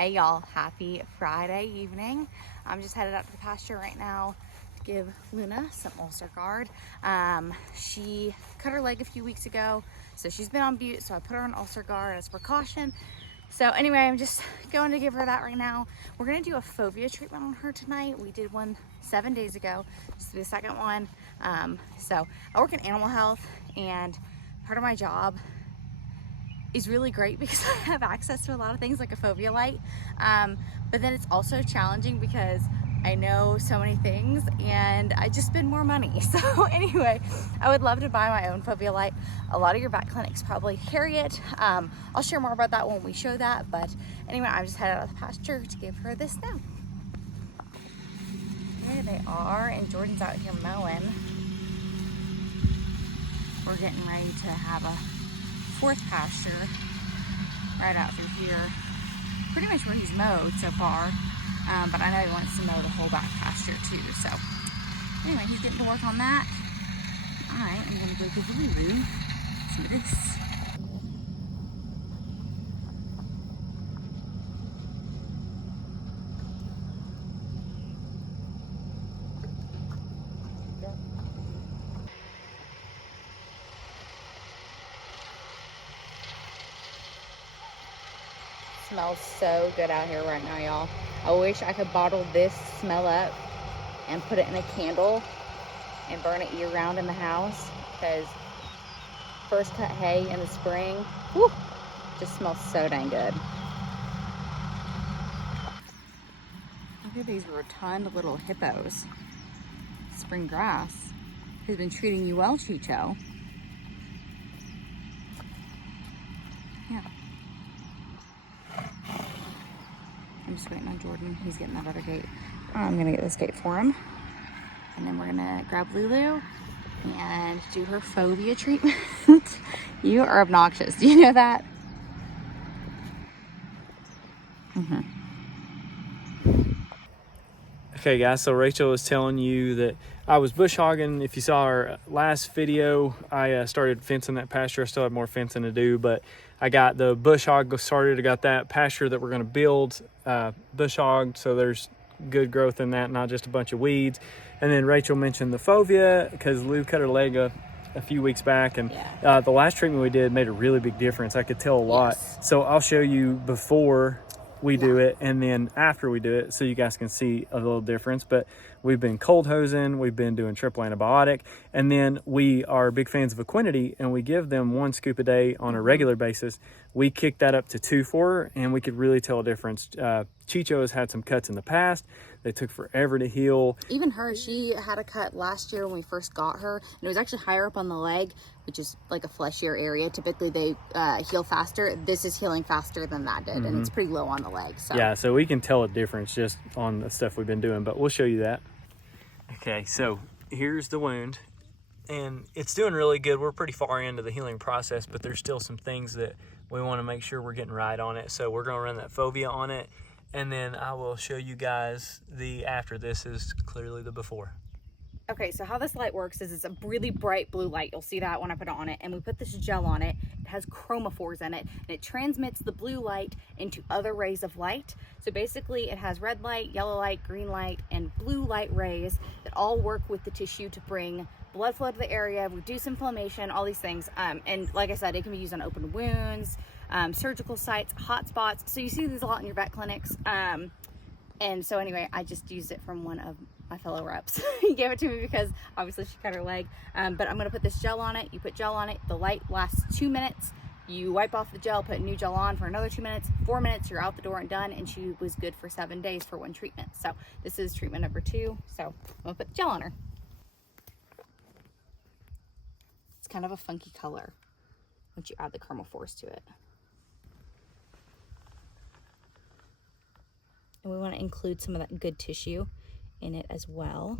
Hey y'all, happy Friday evening. I'm just headed out to the pasture right now to give Luna some Ulster Guard. She cut her leg a few weeks ago, so she's been on bute, so I put her on Ulster Guard as precaution. So anyway, I'm just going to give her that right now. We're gonna do a Phovia treatment on her tonight. We did one 7 days ago. This will be the second one. So I work in animal health, and part of my job is really great because I have access to a lot of things like a Focaccia Light, but then it's also challenging because I know so many things and I just spend more money. So anyway, I would love to buy my own Focaccia Light. A lot of your vet clinics probably carry it. I'll share more about that when we show that, but anyway, I'm just headed out of the pasture to give her this now. Here they are, and Jordan's out here mowing. We're getting ready to have a fourth pasture right out through here, pretty much where he's mowed so far, but I know he wants to mow the whole back pasture too. So anyway, he's getting to work on that. I am going to go give Lulu some of this. Smells so good out here right now, y'all. I wish I could bottle this smell up and put it in a candle and burn it year round in the house, because first cut hay in the spring, whew, just smells so dang good. Look at these rotund little hippos. Spring grass has been treating you well, Chicho. Yeah. I'm just waiting on Jordan. He's getting that other gate. I'm gonna get this gate for him. And then we're gonna grab Lulu and do her Phovia treatment. You are obnoxious. Do you know that? Okay guys, so Rachel was telling you that I was bush hogging. If you saw our last video, I started fencing that pasture. I still have more fencing to do, but I got the bush hog started. I got that pasture that we're gonna build bush hogged, so there's good growth in that, not just a bunch of weeds. And then Rachel mentioned the Phovia because Lou cut her leg a few weeks back, and the last treatment we did made a really big difference. I could tell a lot. Yes. So I'll show you before we do it and then after we do it, so you guys can see a little difference. But we've been cold hosing, we've been doing triple antibiotic, and then we are big fans of Equinity, and we give them 1 scoop a day on a regular basis. We kicked that up to 2 for her, and we could really tell a difference. Chicho has had some cuts in the past. They took forever to heal. Even her, she had a cut last year when we first got her, and it was actually higher up on the leg, which is like a fleshier area. Typically they heal faster. This is healing faster than that did, and it's pretty low on the leg. So yeah, so we can tell a difference just on the stuff we've been doing, but we'll show you that. Okay, so here's the wound, and it's doing really good. We're pretty far into the healing process, but there's still some things that we want to make sure we're getting right on it. So we're going to run that Phovia on it, and then I will show you guys the after. This is clearly the before. okay, so how this light works is it's a really bright blue light. You'll see that when I put it on it, and we put this gel on it. It has chromophores in it, and it transmits the blue light into other rays of light. So basically it has red light, yellow light, green light, and blue light rays that all work with the tissue to bring blood flow to the area, reduce inflammation, all these things. And like I said, it can be used on open wounds, surgical sites, hot spots. So you see these a lot in your vet clinics. And so anyway, I just used it from one of my fellow reps. He gave it to me because obviously she cut her leg. But I'm gonna put this gel on it. You put gel on it, the light lasts 2 minutes. You wipe off the gel, put new gel on for another 2 minutes, 4 minutes, you're out the door and done. And she was good for 7 days for 1 treatment. So this is treatment number 2. So I'm gonna put the gel on her. It's kind of a funky color once you add the chromophores to it. And we want to include some of that good tissue in it as well.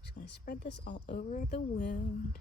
Just going to spread this all over the wound.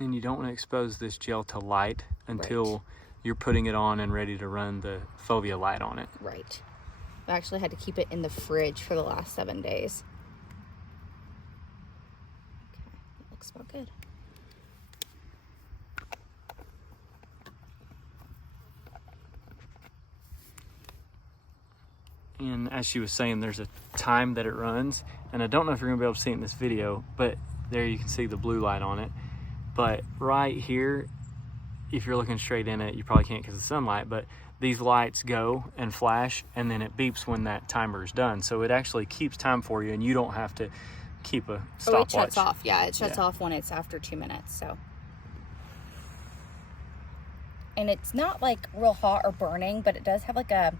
And you don't want to expose this gel to light until you're putting it on and ready to run the Fovia light on it. Right. I actually had to keep it in the fridge for the last 7 days. Okay, that looks about good. and as she was saying, there's a time that it runs, and I don't know if you're gonna be able to see it in this video, but there you can see the blue light on it. But right here, if you're looking straight in it, you probably can't because of the sunlight, but these lights go and flash, and then it beeps when that timer is done. So it actually keeps time for you, and you don't have to keep a stopwatch. Oh, it shuts off. Yeah, it shuts off when it's after 2 minutes. So, and it's not like real hot or burning, but it does have like a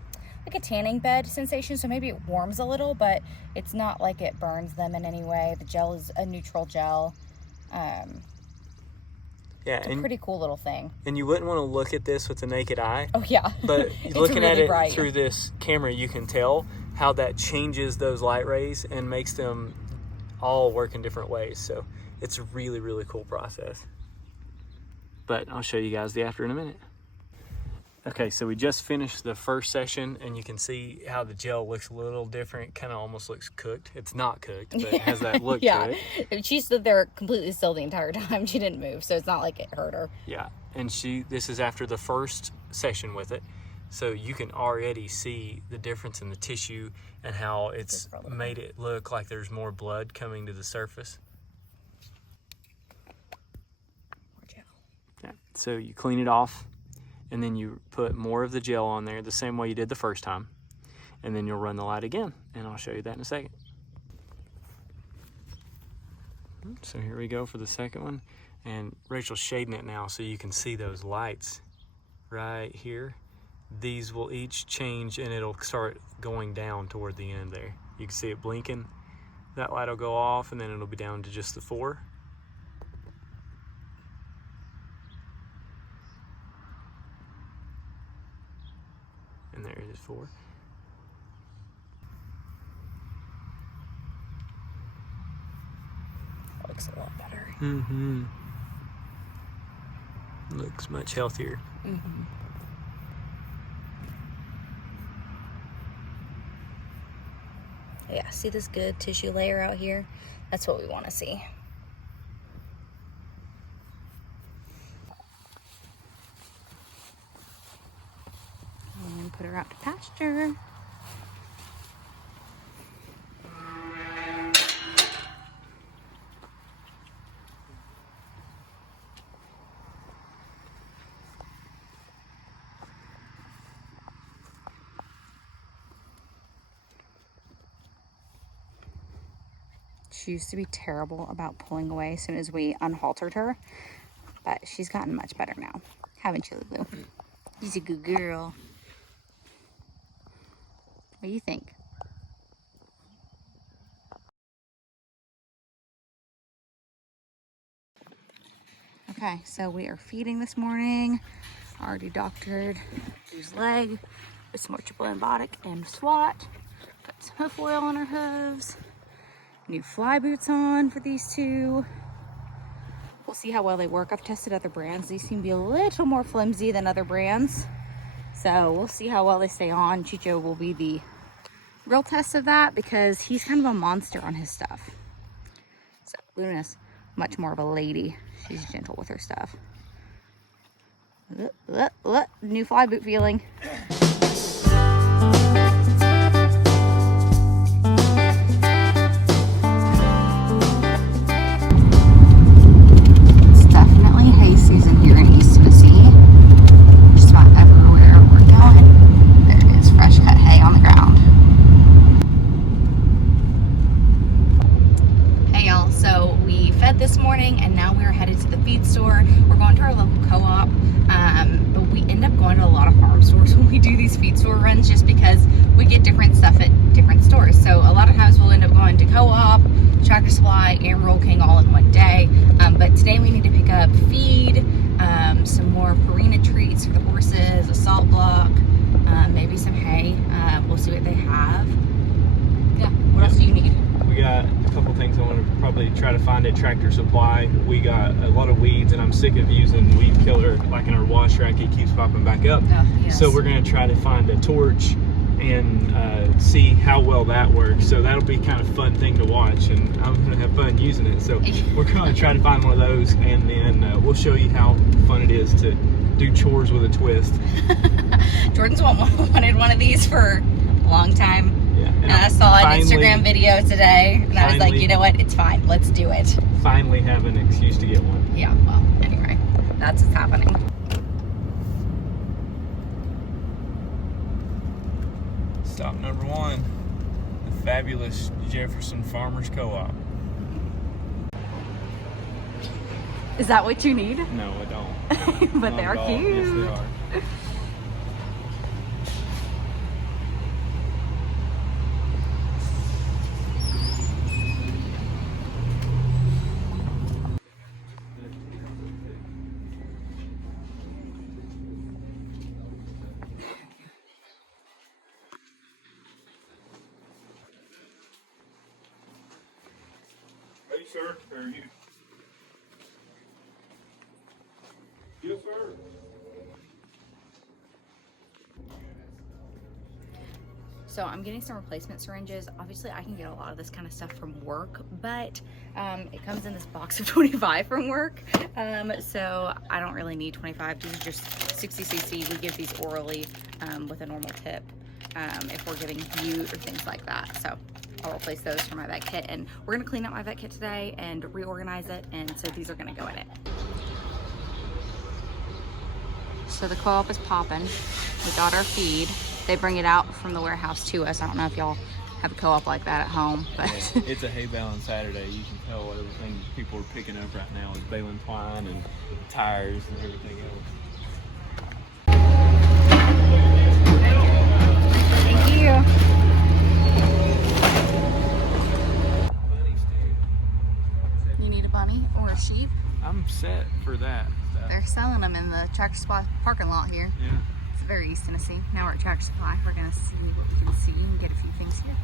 tanning bed sensation. So maybe it warms a little, but it's not like it burns them in any way. The gel is a neutral gel. Yeah, it's a pretty cool little thing. And you wouldn't want to look at this with the naked eye. Oh yeah. But looking really at it bright through this camera, you can tell how that changes those light rays and makes them all work in different ways. So it's a really, really cool process. But I'll show you guys the after in a minute. Okay, so we just finished the first session, and you can see how the gel looks a little different. Kind of almost looks cooked. It's not cooked, but it has that look to it. She stood there completely still the entire time. She didn't move, so it's not like it hurt her. Yeah, and this is after the first session with it. So you can already see the difference in the tissue and how it's made it look like there's more blood coming to the surface. More gel. Yeah. So you clean it off, and then you put more of the gel on there the same way you did the first time. And then you'll run the light again, and I'll show you that in a second. So here we go for the second one. And Rachel's shading it now so you can see those lights right here. These will each change, and it'll start going down toward the end there. You can see it blinking. That light will go off, and then it'll be down to just the 4. And there it is 4. That looks a lot better. Mm-hmm. Looks much healthier. Mm-hmm. Yeah, see this good tissue layer out here? That's what we want to see. And put her out to pasture. She used to be terrible about pulling away as soon as we unhaltered her, but she's gotten much better now. Haven't you, Lulu? She's a good girl. What do you think? Okay, so we are feeding this morning. Already doctored Lou's leg with some more triple antibiotic and SWAT. Put some hoof oil on her hooves. New fly boots on for these two. We'll see how well they work. I've tested other brands. These seem to be a little more flimsy than other brands. So we'll see how well they stay on. Chicho will be the real test of that because he's kind of a monster on his stuff. So Luna's much more of a lady. She's gentle with her stuff. New fly boot feeling. This morning, and now we're headed to the feed store. We're going to our local co-op, but we end up going to a lot of farm stores when we do these feed store runs just because we get different stuff at different stores. So a lot of times we'll end up going to co-op, Tractor Supply, and Roll King all in one day, but today we need to pick up feed, some more Purina treats for the horses, a salt block, maybe some hay. We'll see what they have. Yeah, what else do you need? We got a couple things I want to probably try to find at Tractor Supply. We got a lot of weeds, and I'm sick of using weed killer like in our wash rack. It keeps popping back up. Oh, yes. So we're going to try to find a torch and see how well that works. So that'll be kind of a fun thing to watch, and I'm going to have fun using it. So we're going to try to find one of those, and then we'll show you how fun it is to do chores with a twist. Jordan's wanted one of these for long time. Yeah. And I saw an Instagram video today, and I was like, you know what? It's fine. Let's do it. Finally have an excuse to get one. Yeah, well, anyway, that's what's happening. Stop number 1, the fabulous Jefferson Farmers Co-op. Is that what you need? No, I don't. But they are cute. Yes, they are. Hey, sir, are you? Yes, sir. So I'm getting some replacement syringes. Obviously I can get a lot of this kind of stuff from work, but it comes in this box of 25 from work. So I don't really need 25. These are just 60 cc. We give these orally with a normal tip if we're giving bute or things like that. So I'll replace those for my vet kit, and we're gonna clean up my vet kit today and reorganize it, and so these are gonna go in it. So the co-op is popping. We got our feed. They bring it out from the warehouse to us. I don't know if y'all have a co-op like that at home, but Yeah, it's a hay baling Saturday. You can tell everything people are picking up right now is baling twine and tires and everything else. thank you. You need a bunny or a sheep? I'm set for that. They're selling them in the Tractor Supply parking lot here. Yeah. It's very East Tennessee. Now we're at Tractor Supply. We're gonna see what we can see and get a few things here.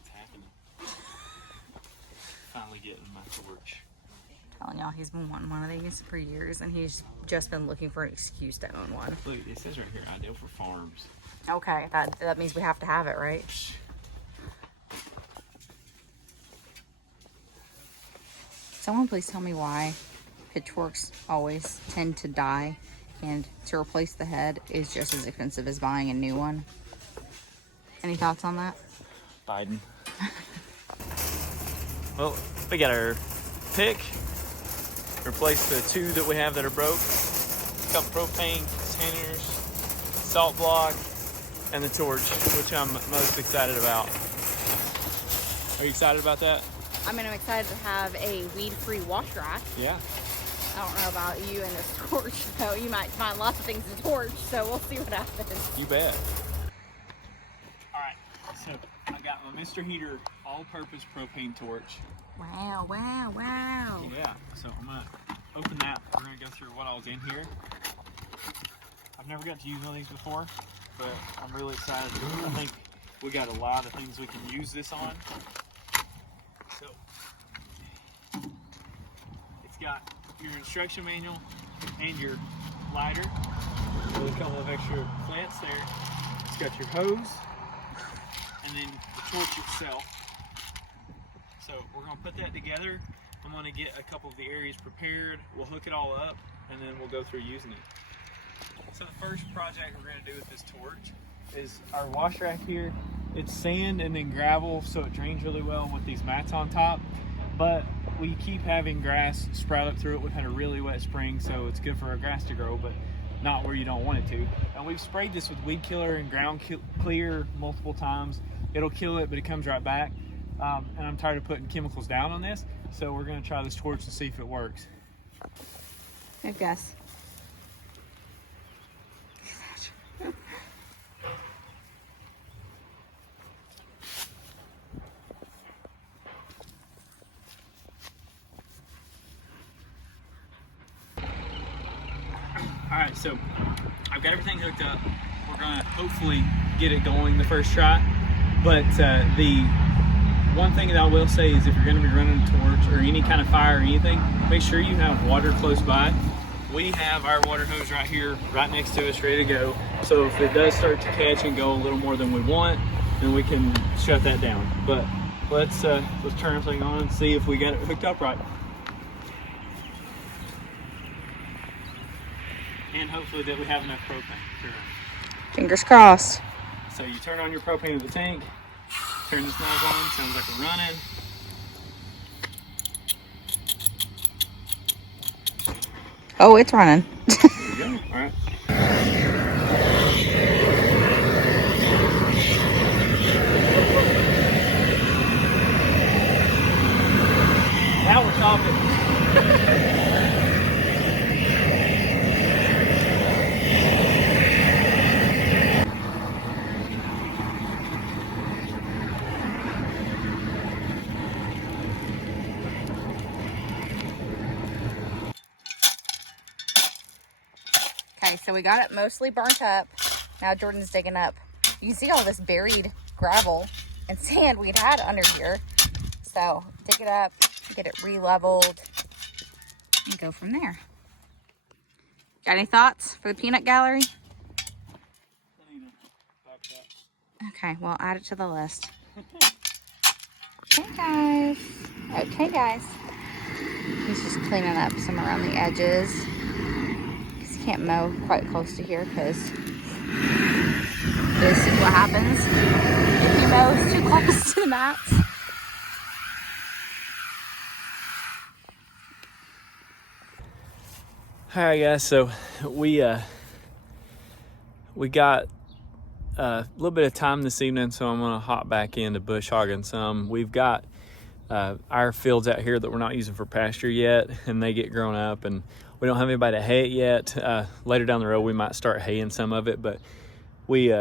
It's happening. Finally getting my torch. Telling y'all, he's been wanting one of these for years, and he's just been looking for an excuse to own one. Look, it says right here, ideal for farms. Okay, that means we have to have it, right? Someone please tell me why pitchforks always tend to die, and to replace the head is just as expensive as buying a new one. Any thoughts on that? Biden. Well, we got our pick. Replace the 2 that we have that are broke. A couple propane containers, salt block, and the torch, which I'm most excited about. Are you excited about that? I mean, I'm excited to have a weed-free wash rack. Yeah. I don't know about you and this torch, though. You might find lots of things to torch, so we'll see what happens. You bet. All right, so I got my Mr. Heater all-purpose propane torch. Wow, wow, wow. Yeah, so I'm gonna open that. We're gonna go through what all's in here. I've never got to use one of these before, but I'm really excited. I think we got a lot of things we can use this on. So it's got your instruction manual and your lighter. So there's a couple of extra clamps there. It's got your hose and then the torch itself. So we're gonna put that together. I'm gonna get a couple of the areas prepared. We'll hook it all up and then we'll go through using it. So the first project we're gonna do with this torch is our wash rack here. It's sand and then gravel, so it drains really well with these mats on top. But we keep having grass sprout up through it. We've had a really wet spring, so it's good for our grass to grow, but not where you don't want it to. And we've sprayed this with weed killer and ground clear multiple times. It'll kill it, but it comes right back. And I'm tired of putting chemicals down on this, so we're gonna try this torch to see if it works. I guess. All right, so I've got everything hooked up. We're gonna hopefully get it going the first try. But the one thing that I will say is if you're gonna be running a torch or any kind of fire or anything, make sure you have water close by. We have our water hose right here, right next to us, ready to go. So if it does start to catch and go a little more than we want, then we can shut that down. But let's turn everything on and see if we got it hooked up right. and hopefully that we have enough propane to run. Fingers crossed. So you turn on your propane in the tank, turn this knob on, sounds like we're running. Oh, it's running. There we go. All right. Now we're talking. Okay, so we got it mostly burnt up. Now Jordan's digging up. You can see all this buried gravel and sand we'd had under here. So dig it up, get it re-leveled, and go from there. Got any thoughts for the peanut gallery? Okay, well, add it to the list. Okay, guys. Okay, guys. He's just cleaning up some around the edges. He can't mow quite close to here because this is what happens if you mow too close to the mats. All right, guys. So we got a little bit of time this evening, so I'm gonna hop back into bush hogging some. We've got our fields out here that we're not using for pasture yet, and they get grown up, and we don't have anybody to hay it yet. Later down the road, we might start haying some of it, but we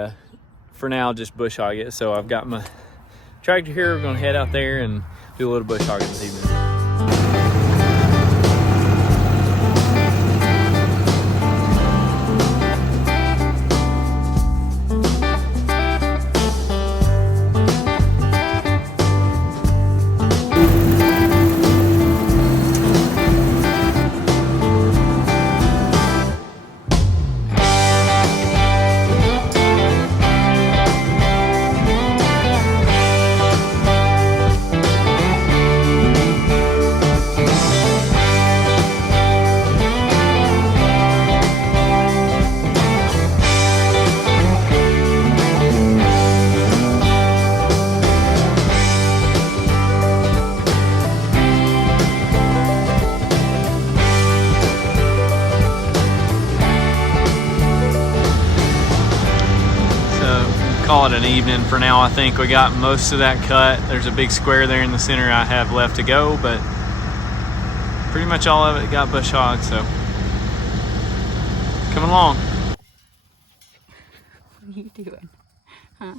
for now just bush hog it. So I've got my tractor here. We're gonna head out there and do a little bush hogging this evening. Call it an evening for now. I think we got most of that cut. There's a big square there in the center I have left to go, but pretty much all of it got bush hogged, so coming along. What are you doing? Huh?